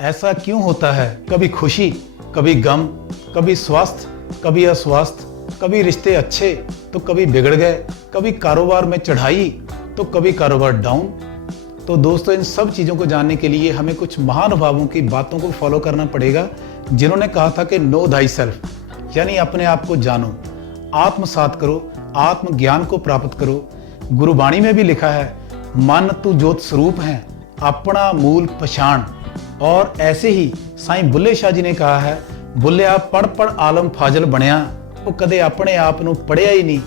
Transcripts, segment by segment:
ऐसा क्यों होता है? कभी खुशी, कभी गम, कभी स्वास्थ्य, कभी अस्वास्थ्य, कभी रिश्ते अच्छे तो कभी बिगड़ गए, कभी कारोबार में चढ़ाई तो कभी कारोबार डाउन। तो दोस्तों, इन सब चीज़ों को जानने के लिए हमें कुछ महानुभावों की बातों को फॉलो करना पड़ेगा, जिन्होंने कहा था कि नो थाई सेल्फ, यानी अपने आप को जानो, आत्मसात करो, आत्मज्ञान को प्राप्त करो। गुरुबाणी में भी लिखा है, मन तू जोत स्वरूप है, अपना मूल पछाण। और ऐसे ही साईं बुल्ले शाह जी ने कहा है, बुल्लिया पढ़ पढ़ आलम फाजल बनया, वो कदे अपने आप ਨੂੰ ਪੜਿਆ ਹੀ ਨਹੀਂ,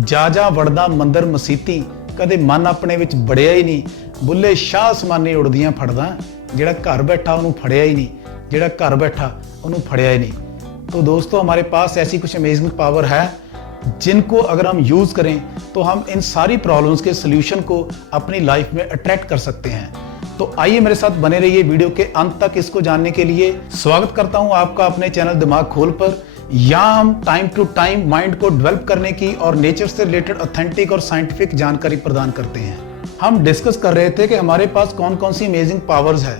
ਜਾ ਜਾ ਵੜਦਾ ਮੰਦਰ ਮਸੀਤੀ, ਕਦੇ ਮਨ ਆਪਣੇ ਵਿੱਚ ਬੜਿਆ ਹੀ ਨਹੀਂ। ਬੁੱਲੇ ਸ਼ਾਹ ਅਸਮਾਨੀ ਉੜਦੀਆਂ ਫੜਦਾ, ਜਿਹੜਾ ਘਰ बैठा ਉਹਨੂੰ ਫੜਿਆ ਹੀ ਨਹੀਂ, ਜਿਹੜਾ घर बैठा ਉਹਨੂੰ ਫੜਿਆ ही नहीं। तो दोस्तों, हमारे पास ऐसी कुछ अमेजिंग पावर है जिनको अगर हम यूज करें तो हम इन सारी प्रॉब्लम्स के सोल्यूशन को अपनी लाइफ में अट्रैक्ट कर सकते हैं। तो आइए मेरे साथ बने रहिए वीडियो के अंत तक। इसको जानने के लिए स्वागत करता हूं आपका अपने चैनल दिमाग खोल पर। यहाँ हम टाइम टू टाइम माइंड को डेवलप करने की और नेचर से रिलेटेड ऑथेंटिक और साइंटिफिक जानकारी प्रदान करते हैं। हम डिस्कस कर रहे थे कि हमारे पास कौन कौन सी अमेजिंग पावर्स है।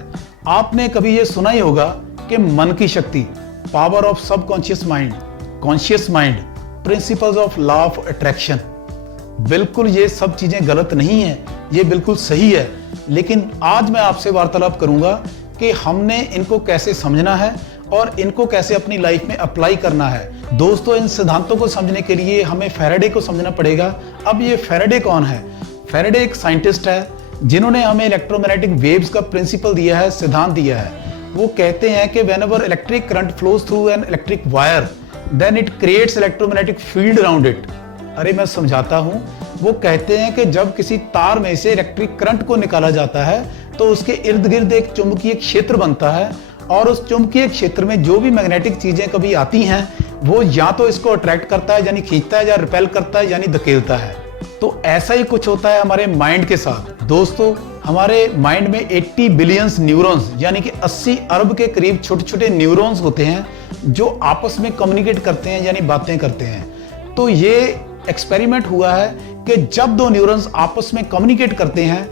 आपने कभी ये सुना ही होगा कि मन की शक्ति, power of subconscious mind, conscious mind, principles of law of attraction. बिल्कुल ये सब चीजें गलत नहीं है, ये बिल्कुल सही है। लेकिन आज मैं आपसे वार्तालाप करूंगा कि हमने इनको कैसे समझना है और इनको कैसे अपनी लाइफ में अप्लाई करना है। दोस्तों, इन सिद्धांतों को समझने के लिए हमें फैराडे को समझना पड़ेगा। अब ये फैराडे कौन है? फैराडे एक साइंटिस्ट है जिन्होंने हमें इलेक्ट्रोमैग्नेटिक वेव्स का प्रिंसिपल दिया है, सिद्धांत दिया है। वो कहते हैं कि whenever electric current flows through an electric wire then it creates electromagnetic field around it. अरे मैं समझाता हूं। वो कहते हैं कि जब किसी तार में से इलेक्ट्रिक करंट को निकाला जाता है तो उसके इर्द गिर्द एक चुंबकीय क्षेत्र बनता है, और उस चुंबकीय क्षेत्र में जो भी मैग्नेटिक चीजें कभी आती हैं वो या तो इसको अट्रैक्ट करता है यानी खींचता है, या रिपेल करता है यानी धकेलता है। तो ऐसा ही कुछ होता है हमारे माइंड के साथ। दोस्तों, हमारे माइंड में 80 बिलियंस न्यूरॉन्स यानी कि 80 अरब के करीब छोटे छोटे न्यूरॉन्स होते हैं जो आपस में कम्युनिकेट करते हैं यानी बातें करते हैं। तो ये एक्सपेरिमेंट हुआ है कि जब दो न्यूरॉन्स आपस में कम्युनिकेट करते हैं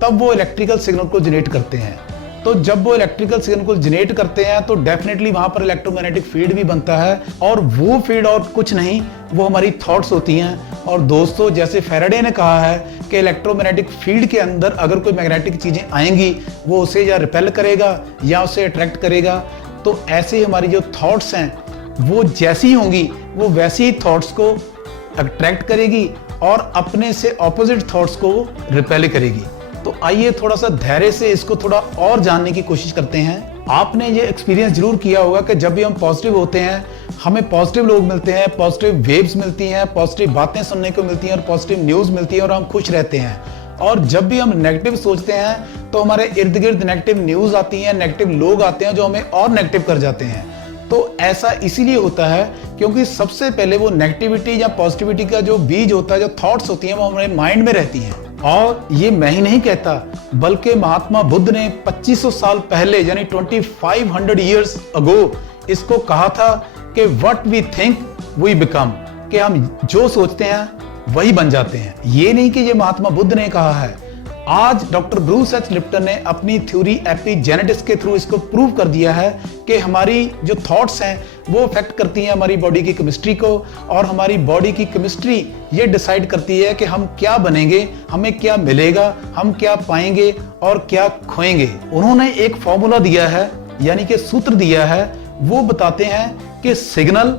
तब वो इलेक्ट्रिकल सिग्नल को जनरेट करते हैं। तो जब वो इलेक्ट्रिकल सिग्नल को जनरेट करते हैं तो डेफिनेटली वहां पर इलेक्ट्रोमैग्नेटिक फील्ड भी बनता है, और वो फील्ड और कुछ नहीं, वो हमारी थॉट्स होती हैं। और दोस्तों, जैसे फैराडे ने कहा है कि इलेक्ट्रोमैग्नेटिक फील्ड के अंदर अगर कोई मैग्नेटिक चीजें आएंगी वो उसे या रिपेल करेगा या उसे अट्रैक्ट करेगा। तो ऐसे ही हमारी जो थॉट्स हैं वो जैसी होंगी वो वैसी ही थॉट्स को अट्रैक्ट करेगी और अपने से ऑपोजिट थॉट्स को रिपेल करेगी। तो आइए थोड़ा सा धैर्य से इसको थोड़ा और जानने की कोशिश करते हैं। आपने ये एक्सपीरियंस जरूर किया होगा कि जब भी हम पॉजिटिव होते हैं हमें पॉजिटिव लोग मिलते हैं, पॉजिटिव वेव्स मिलती हैं, पॉजिटिव बातें सुनने को मिलती हैं और पॉजिटिव न्यूज़ मिलती है और हम खुश रहते हैं। और जब भी हम नेगेटिव सोचते हैं तो हमारे इर्द गिर्द नेगेटिव न्यूज़ आती हैं, नेगेटिव लोग आते हैं जो हमें और नेगेटिव कर जाते हैं। तो ऐसा इसीलिए होता है क्योंकि सबसे पहले वो नेगेटिविटी या पॉजिटिविटी का जो बीज होता है, जो थॉट्स होती हैं, वो हमारे माइंड में रहती हैं। और ये मैं ही नहीं कहता, बल्कि महात्मा बुद्ध ने 2500 साल पहले यानी 2500 ईयर्स अगो इसको कहा था कि what we think we become, कि हम जो सोचते हैं वही बन जाते हैं। ये नहीं कि ये महात्मा बुद्ध ने कहा है। आज डॉक्टर ब्रूस एच लिप्टन ने अपनी थ्योरी एपिजेनेटिक्स के थ्रू इसको प्रूव कर दिया है कि हमारी जो थॉट्स हैं वो अफेक्ट करती हैं हमारी बॉडी की केमिस्ट्री को, और हमारी बॉडी की केमिस्ट्री ये डिसाइड करती है कि हम क्या बनेंगे, हमें क्या मिलेगा, हम क्या पाएंगे और क्या खोएंगे। उन्होंने एक फॉर्मूला दिया है यानी कि सूत्र दिया है। वो बताते हैं कि signal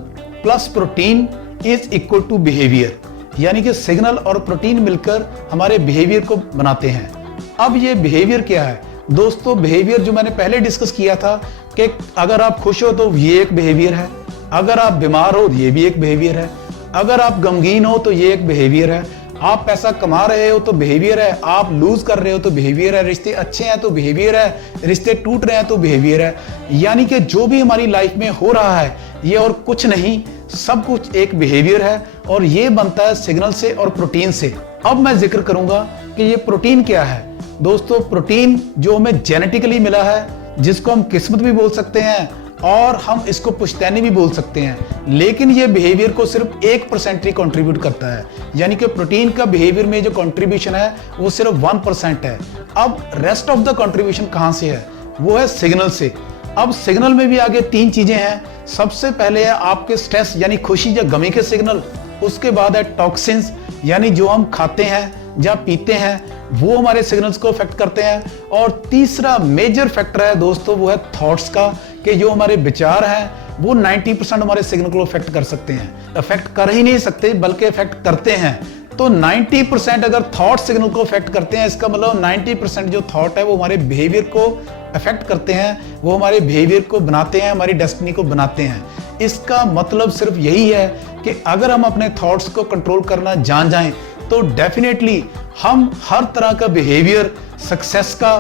plus protein is equal to behaviour, यानी कि सिग्नल और प्रोटीन मिलकर हमारे बिहेवियर को बनाते हैं। अब ये बिहेवियर क्या है? दोस्तों, बिहेवियर जो मैंने पहले डिस्कस किया था कि अगर आप खुश हो तो ये एक बिहेवियर है, अगर आप बीमार हो ये भी एक बिहेवियर है, अगर आप गमगीन हो तो ये एक बिहेवियर है, आप पैसा कमा रहे हो तो बिहेवियर है, आप लूज कर रहे हो तो बिहेवियर है, रिश्ते अच्छे हैं तो बिहेवियर है, रिश्ते टूट रहे हैं तो बिहेवियर है। यानी कि जो भी हमारी लाइफ में हो रहा है ये और कुछ नहीं, सब कुछ एक बिहेवियर है, और ये बनता है सिग्नल से और प्रोटीन से। अब मैं जिक्र करूंगा कि ये प्रोटीन क्या है। दोस्तों, प्रोटीन जो हमें जेनेटिकली मिला है, जिसको हम किस्मत भी बोल सकते हैं और हम इसको पुश्तैनी भी बोल सकते हैं, लेकिन ये बिहेवियर को सिर्फ 1% ही कंट्रीब्यूट करता है। यानी कि प्रोटीन का बिहेवियर में जो कंट्रीब्यूशन है वो सिर्फ 1% है। अब रेस्ट ऑफ द कंट्रीब्यूशन कहां से है? वो है सिग्नल से। अब सिग्नल में भी आगे 3 चीजें हैं। सबसे पहले है आपके स्ट्रेस यानी खुशी या गमी के सिग्नल, उसके बाद है टॉक्सिन्स यानी जो हम खाते हैं या पीते हैं वो हमारे सिग्नल्स को अफेक्ट करते हैं, और तीसरा मेजर फैक्टर है दोस्तों वो है थॉट्स का, कि जो हमारे विचार हैं वो 90% हमारे सिग्नल को अफेक्ट कर सकते हैं। अफेक्ट कर ही नहीं सकते बल्कि अफेक्ट करते हैं। तो 90% अगर थॉट सिग्नल को अफेक्ट करते हैं, इसका मतलब 90% जो थॉट है वो हमारे बिहेवियर को अफेक्ट करते हैं, वो हमारे बिहेवियर को बनाते हैं, हमारी डेस्टिनी को बनाते हैं। इसका मतलब सिर्फ यही है कि अगर हम अपने थॉट्स को कंट्रोल करना जान जाएं तो डेफिनेटली हम हर तरह का बिहेवियर, सक्सेस का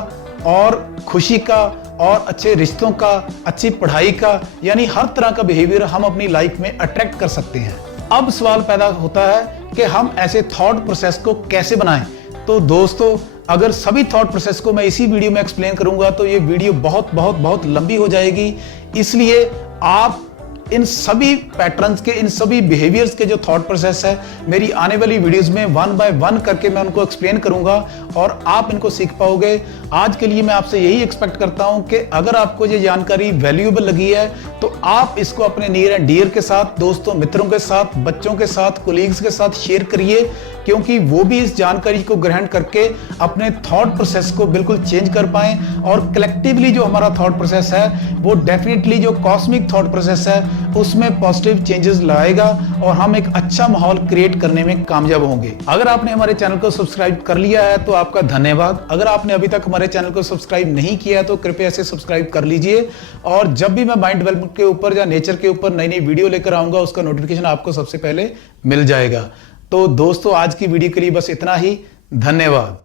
और खुशी का और अच्छे रिश्तों का, अच्छी पढ़ाई का, यानी हर तरह का बिहेवियर हम अपनी लाइफ में अट्रैक्ट कर सकते हैं। अब सवाल पैदा होता है कि हम ऐसे थॉट प्रोसेस को कैसे बनाएं। तो दोस्तों अगर सभी थॉट प्रोसेस को मैं इसी वीडियो में एक्सप्लेन करूंगा तो ये वीडियो बहुत बहुत बहुत लंबी हो जाएगी। इसलिए आप इन सभी पैटर्न्स के, इन सभी बिहेवियर्स के जो थॉट प्रोसेस है मेरी आने वाली वीडियोस में 1 बाय 1 करके मैं उनको एक्सप्लेन करूंगा और आप इनको सीख पाओगे। आज के लिए मैं आपसे यही एक्सपेक्ट करता हूं कि अगर आपको ये जानकारी वैल्यूएबल लगी है तो आप इसको अपने नियर एंड डियर के साथ, दोस्तों मित्रों के साथ, बच्चों के साथ, कोलीग्स के साथ शेयर करिए, क्योंकि वो भी इस जानकारी को ग्रहण करके अपने थॉट प्रोसेस को बिल्कुल चेंज कर पाएं और कलेक्टिवली जो हमारा थॉट प्रोसेस है वो डेफिनेटली जो कॉस्मिक थॉट प्रोसेस है उसमें पॉजिटिव चेंजेस लाएगा और हम एक अच्छा माहौल क्रिएट करने में कामयाब होंगे। अगर आपने हमारे चैनल को सब्सक्राइब कर लिया है तो आपका धन्यवाद। अगर आपने अभी तक हमारे चैनल को सब्सक्राइब नहीं किया है तो कृपया इसे सब्सक्राइब कर लीजिए, और जब भी मैं माइंड डेवलपमेंट के ऊपर या नेचर के ऊपर नई नई वीडियो लेकर आऊंगा उसका नोटिफिकेशन आपको सबसे पहले मिल जाएगा। तो दोस्तों आज की वीडियो के लिए बस इतना ही। धन्यवाद।